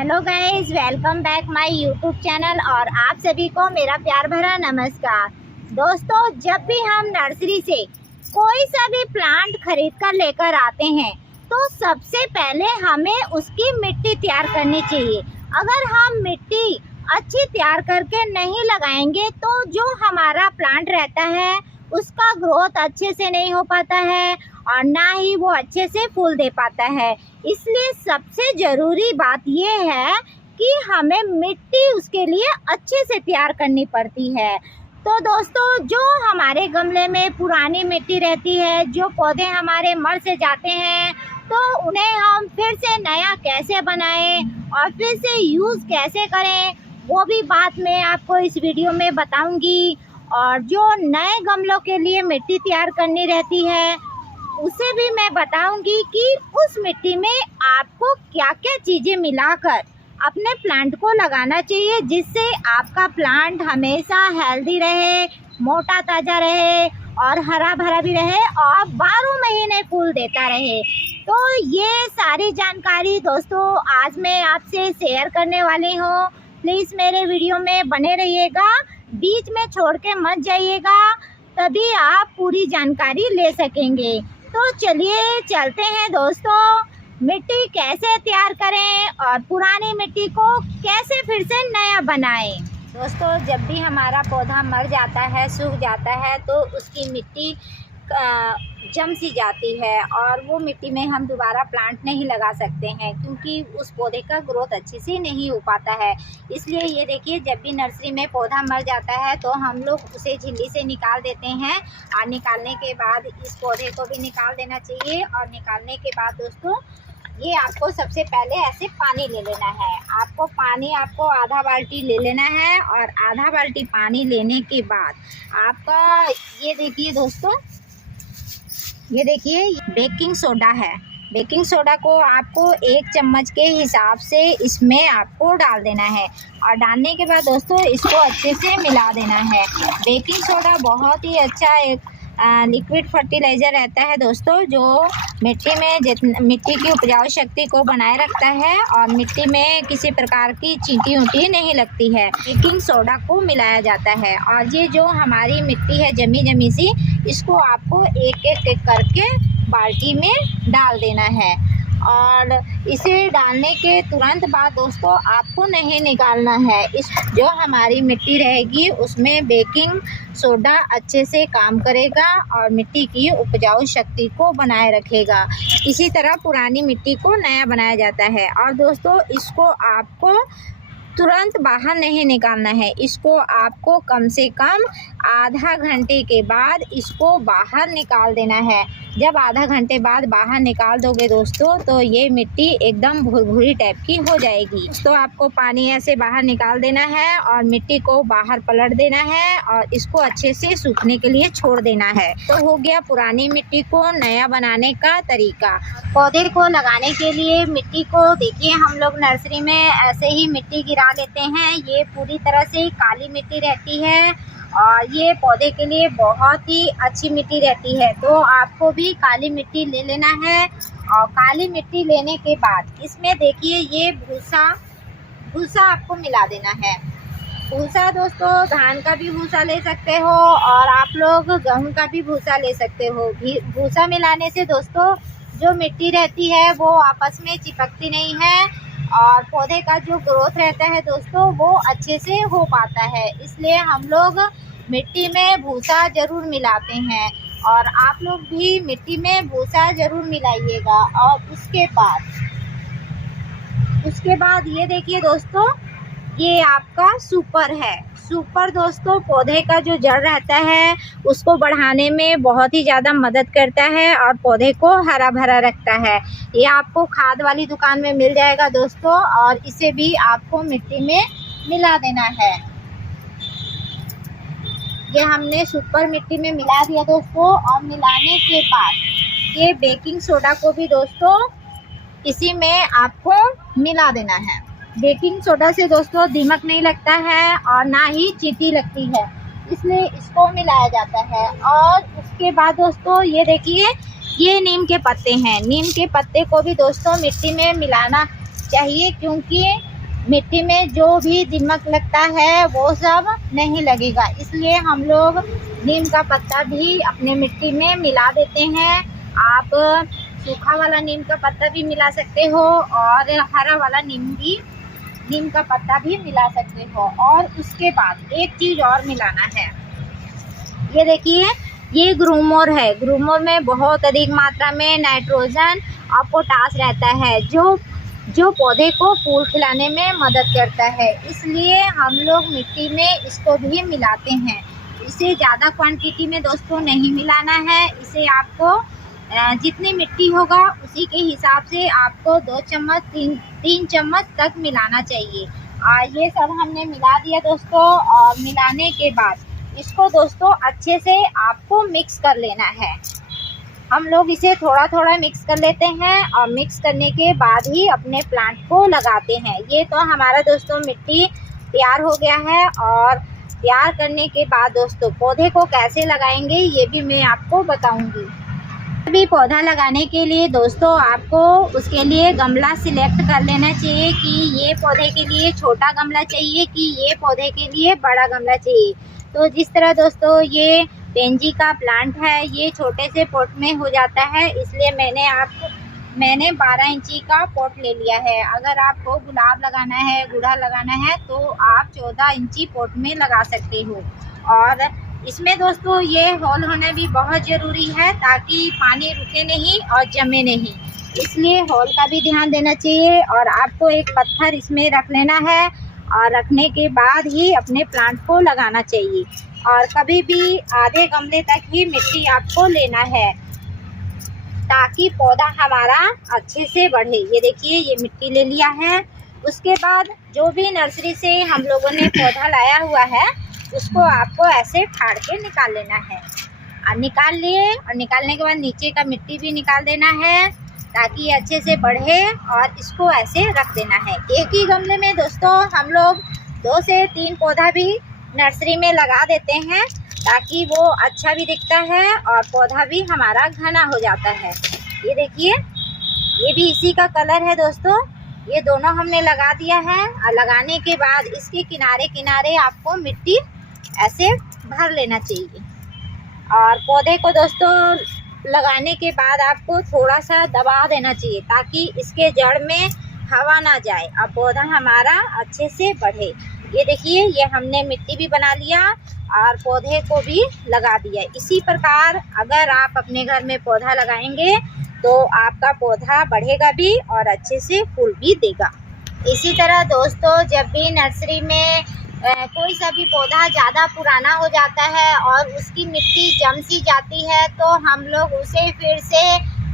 Hello guys, welcome back my YouTube channel और आप सभी को मेरा प्यार भरा नमस्कार। दोस्तों, जब भी हम नर्सरी से कोई सा भी प्लांट खरीद कर लेकर आते हैं तो सबसे पहले हमें उसकी मिट्टी तैयार करनी चाहिए। अगर हम मिट्टी अच्छी तैयार करके नहीं लगाएंगे तो जो हमारा प्लांट रहता है उसका ग्रोथ अच्छे से नहीं हो पाता है और ना ही वो अच्छे से फूल दे पाता है। इसलिए सबसे ज़रूरी बात ये है कि हमें मिट्टी उसके लिए अच्छे से तैयार करनी पड़ती है। तो दोस्तों, जो हमारे गमले में पुरानी मिट्टी रहती है, जो पौधे हमारे मर से जाते हैं, तो उन्हें हम फिर से नया कैसे बनाएं और फिर से यूज़ कैसे करें, वो भी बात मैं आपको इस वीडियो में बताऊंगी। और जो नए गमलों के लिए मिट्टी तैयार करनी रहती है उसे भी मैं बताऊंगी कि उस मिट्टी में आपको क्या क्या चीज़ें मिलाकर अपने प्लांट को लगाना चाहिए, जिससे आपका प्लांट हमेशा हेल्दी रहे, मोटा ताज़ा रहे और हरा भरा भी रहे और 12 महीने फूल देता रहे। तो ये सारी जानकारी दोस्तों आज मैं आपसे शेयर करने वाली हूँ। प्लीज़ मेरे वीडियो में बने रहिएगा, बीच में छोड़ के मत जाइएगा, तभी आप पूरी जानकारी ले सकेंगे। तो चलिए चलते हैं दोस्तों, मिट्टी कैसे तैयार करें और पुरानी मिट्टी को कैसे फिर से नया बनाएं। दोस्तों, जब भी हमारा पौधा मर जाता है, सूख जाता है, तो उसकी मिट्टी जम सी जाती है और वो मिट्टी में हम दोबारा प्लांट नहीं लगा सकते हैं क्योंकि उस पौधे का ग्रोथ अच्छे से नहीं हो पाता है। इसलिए ये देखिए, जब भी नर्सरी में पौधा मर जाता है तो हम लोग उसे झिल्ली से निकाल देते हैं और निकालने के बाद इस पौधे को भी निकाल देना चाहिए। और निकालने के बाद दोस्तों, ये आपको सबसे पहले ऐसे पानी ले लेना है। आपको आधा बाल्टी ले लेना है और आधा बाल्टी पानी लेने के बाद आपका ये देखिए दोस्तों, ये देखिए बेकिंग सोडा है। बेकिंग सोडा को आपको 1 चम्मच के हिसाब से इसमें आपको डाल देना है और डालने के बाद दोस्तों इसको अच्छे से मिला देना है। बेकिंग सोडा बहुत ही अच्छा एक लिक्विड फर्टिलाइज़र रहता है दोस्तों, जो मिट्टी की उपजाऊ शक्ति को बनाए रखता है और मिट्टी में किसी प्रकार की चींटी ऊँटी नहीं लगती है। बेकिंग सोडा को मिलाया जाता है और ये जो हमारी मिट्टी है जमी सी, इसको आपको एक एक करके बाल्टी में डाल देना है। और इसे डालने के तुरंत बाद दोस्तों आपको नहीं निकालना है। जो हमारी मिट्टी रहेगी उसमें बेकिंग सोडा अच्छे से काम करेगा और मिट्टी की उपजाऊ शक्ति को बनाए रखेगा। इसी तरह पुरानी मिट्टी को नया बनाया जाता है। और दोस्तों, इसको आपको तुरंत बाहर नहीं निकालना है, इसको आपको कम से कम आधा घंटे के बाद इसको बाहर निकाल देना है। जब आधा घंटे बाद बाहर निकाल दोगे दोस्तों तो ये मिट्टी एकदम भुरभुरी टाइप की हो जाएगी। तो आपको पानी ऐसे बाहर निकाल देना है और मिट्टी को बाहर पलट देना है और इसको अच्छे से सूखने के लिए छोड़ देना है। तो हो गया पुरानी मिट्टी को नया बनाने का तरीका। पौधे को लगाने के लिए मिट्टी को देखिए, हम लोग नर्सरी में ऐसे ही मिट्टी गिरा देते हैं। ये पूरी तरह से काली मिट्टी रहती है और ये पौधे के लिए बहुत ही अच्छी मिट्टी रहती है। तो आपको भी काली मिट्टी ले लेना है और काली मिट्टी लेने के बाद इसमें देखिए ये भूसा आपको मिला देना है। भूसा दोस्तों धान का भी भूसा ले सकते हो और आप लोग गेहूं का भी भूसा ले सकते हो। भूसा मिलाने से दोस्तों जो मिट्टी रहती है वो आपस में चिपकती नहीं है और पौधे का जो ग्रोथ रहता है दोस्तों वो अच्छे से हो पाता है। इसलिए हम लोग मिट्टी में भूसा ज़रूर मिलाते हैं और आप लोग भी मिट्टी में भूसा ज़रूर मिलाइएगा। और उसके बाद ये देखिए दोस्तों, ये आपका सुपर है। सुपर दोस्तों पौधे का जो जड़ रहता है उसको बढ़ाने में बहुत ही ज़्यादा मदद करता है और पौधे को हरा भरा रखता है। ये आपको खाद वाली दुकान में मिल जाएगा दोस्तों और इसे भी आपको मिट्टी में मिला देना है। ये हमने सुपर मिट्टी में मिला दिया दोस्तों और मिलाने के बाद ये बेकिंग सोडा को भी दोस्तों इसी में आपको मिला देना है। बेकिंग सोडा से दोस्तों दीमक नहीं लगता है और ना ही चींटी लगती है, इसलिए इसको मिलाया जाता है। और उसके बाद दोस्तों ये देखिए, ये नीम के पत्ते हैं। नीम के पत्ते को भी दोस्तों मिट्टी में मिलाना चाहिए क्योंकि मिट्टी में जो भी दीमक लगता है वो सब नहीं लगेगा। इसलिए हम लोग नीम का पत्ता भी अपने मिट्टी में मिला देते हैं। आप सूखा वाला नीम का पत्ता भी मिला सकते हो और हरा वाला नीम का पत्ता भी मिला सकते हो। और उसके बाद एक चीज़ और मिलाना है। ये देखिए, ये ग्रूमोर है। ग्रूमोर में बहुत अधिक मात्रा में नाइट्रोजन और पोटास रहता है जो पौधे को फूल खिलाने में मदद करता है। इसलिए हम लोग मिट्टी में इसको भी मिलाते हैं। इसे ज़्यादा क्वांटिटी में दोस्तों नहीं मिलाना है। इसे आपको जितनी मिट्टी होगा उसी के हिसाब से आपको 2 चम्मच 3 चम्मच तक मिलाना चाहिए। ये सब हमने मिला दिया दोस्तों। और मिलाने के बाद इसको दोस्तों अच्छे से आपको मिक्स कर लेना है। हम लोग इसे थोड़ा थोड़ा मिक्स कर लेते हैं और मिक्स करने के बाद ही अपने प्लांट को लगाते हैं। ये तो हमारा दोस्तों मिट्टी तैयार हो गया है। और तैयार करने के बाद दोस्तों पौधे को कैसे लगाएंगे ये भी मैं आपको बताऊंगी। अभी पौधा लगाने के लिए दोस्तों आपको उसके लिए गमला सिलेक्ट कर लेना चाहिए कि ये पौधे के लिए छोटा गमला चाहिए कि ये पौधे के लिए बड़ा गमला चाहिए। तो जिस तरह दोस्तों ये पेंजी का प्लांट है, ये छोटे से पॉट में हो जाता है। इसलिए मैंने 12 इंची का पॉट ले लिया है। अगर आपको गुलाब लगाना है, गुड़हल लगाना है तो आप 14 इंची पॉट में लगा सकते हो। और इसमें दोस्तों ये होल होना भी बहुत ज़रूरी है ताकि पानी रुके नहीं और जमे नहीं। इसलिए होल का भी ध्यान देना चाहिए। और आपको एक पत्थर इसमें रख लेना है और रखने के बाद ही अपने प्लांट को लगाना चाहिए। और कभी भी आधे गमले तक ही मिट्टी आपको लेना है ताकि पौधा हमारा अच्छे से बढ़े। ये देखिए, ये मिट्टी ले लिया है। उसके बाद जो भी नर्सरी से हम लोगों ने पौधा लाया हुआ है उसको आपको ऐसे फाड़ के निकाल लेना है। और निकाल लिए और निकालने के बाद नीचे का मिट्टी भी निकाल देना है ताकि ये अच्छे से बढ़े। और इसको ऐसे रख देना है। एक ही गमले में दोस्तों हम लोग 2 से 3 पौधा भी नर्सरी में लगा देते हैं ताकि वो अच्छा भी दिखता है और पौधा भी हमारा घना हो जाता है। ये देखिए, ये भी इसी का कलर है दोस्तों। ये दोनों हमने लगा दिया है। और लगाने के बाद इसके किनारे किनारे आपको मिट्टी ऐसे भर लेना चाहिए। और पौधे को दोस्तों लगाने के बाद आपको थोड़ा सा दबा देना चाहिए ताकि इसके जड़ में हवा ना जाए और पौधा हमारा अच्छे से बढ़े। ये देखिए, ये हमने मिट्टी भी बना लिया और पौधे को भी लगा दिया। इसी प्रकार अगर आप अपने घर में पौधा लगाएंगे तो आपका पौधा बढ़ेगा भी और अच्छे से फूल भी देगा। इसी तरह दोस्तों जब भी नर्सरी में कोई सा भी पौधा ज़्यादा पुराना हो जाता है और उसकी मिट्टी जम सी जाती है तो हम लोग उसे फिर से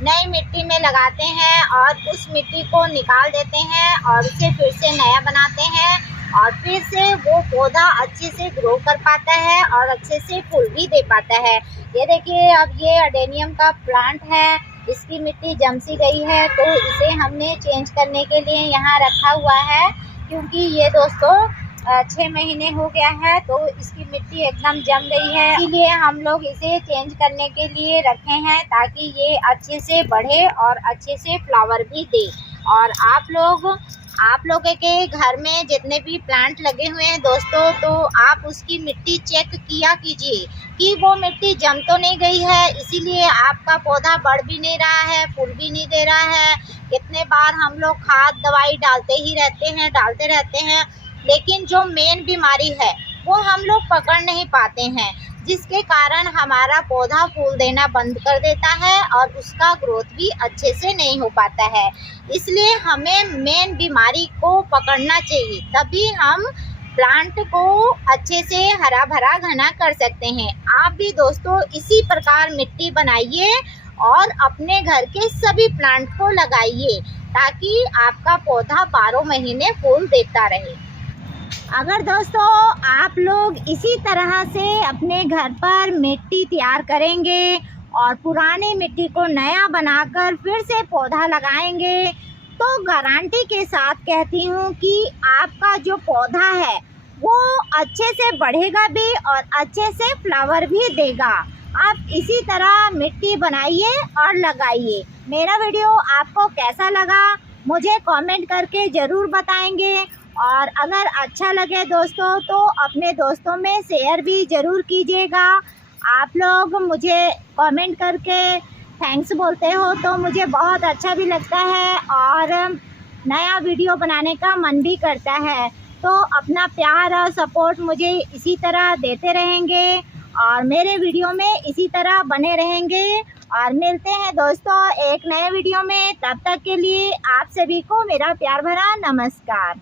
नई मिट्टी में लगाते हैं और उस मिट्टी को निकाल देते हैं और उसे फिर से नया बनाते हैं और फिर से वो पौधा अच्छे से ग्रो कर पाता है और अच्छे से फूल भी दे पाता है। ये देखिए, अब ये अडेनियम का प्लांट है, इसकी मिट्टी जम सी गई है तो इसे हमने चेंज करने के लिए यहाँ रखा हुआ है क्योंकि ये दोस्तों 6 महीने हो गया है तो इसकी मिट्टी एकदम जम गई है। इसीलिए हम लोग इसे चेंज करने के लिए रखे हैं ताकि ये अच्छे से बढ़े और अच्छे से फ्लावर भी दे। और आप लोगों के घर में जितने भी प्लांट लगे हुए हैं दोस्तों तो आप उसकी मिट्टी चेक किया कीजिए कि वो मिट्टी जम तो नहीं गई है, इसीलिए आपका पौधा बढ़ भी नहीं रहा है, फूल भी नहीं दे रहा है। कितने बार हम लोग खाद दवाई डालते रहते हैं लेकिन जो मेन बीमारी है वो हम लोग पकड़ नहीं पाते हैं, जिसके कारण हमारा पौधा फूल देना बंद कर देता है और उसका ग्रोथ भी अच्छे से नहीं हो पाता है। इसलिए हमें मेन बीमारी को पकड़ना चाहिए, तभी हम प्लांट को अच्छे से हरा भरा घना कर सकते हैं। आप भी दोस्तों इसी प्रकार मिट्टी बनाइए और अपने घर के सभी प्लांट को लगाइए ताकि आपका पौधा 12 महीने फूल देता रहे। अगर दोस्तों आप लोग इसी तरह से अपने घर पर मिट्टी तैयार करेंगे और पुरानी मिट्टी को नया बनाकर फिर से पौधा लगाएंगे तो गारंटी के साथ कहती हूँ कि आपका जो पौधा है वो अच्छे से बढ़ेगा भी और अच्छे से फ्लावर भी देगा। आप इसी तरह मिट्टी बनाइए और लगाइए। मेरा वीडियो आपको कैसा लगा मुझे कमेंट करके ज़रूर बताएंगे और अगर अच्छा लगे दोस्तों तो अपने दोस्तों में शेयर भी ज़रूर कीजिएगा। आप लोग मुझे कमेंट करके थैंक्स बोलते हो तो मुझे बहुत अच्छा भी लगता है और नया वीडियो बनाने का मन भी करता है। तो अपना प्यार और सपोर्ट मुझे इसी तरह देते रहेंगे और मेरे वीडियो में इसी तरह बने रहेंगे और मिलते हैं दोस्तों एक नए वीडियो में। तब तक के लिए आप सभी को मेरा प्यार भरा नमस्कार।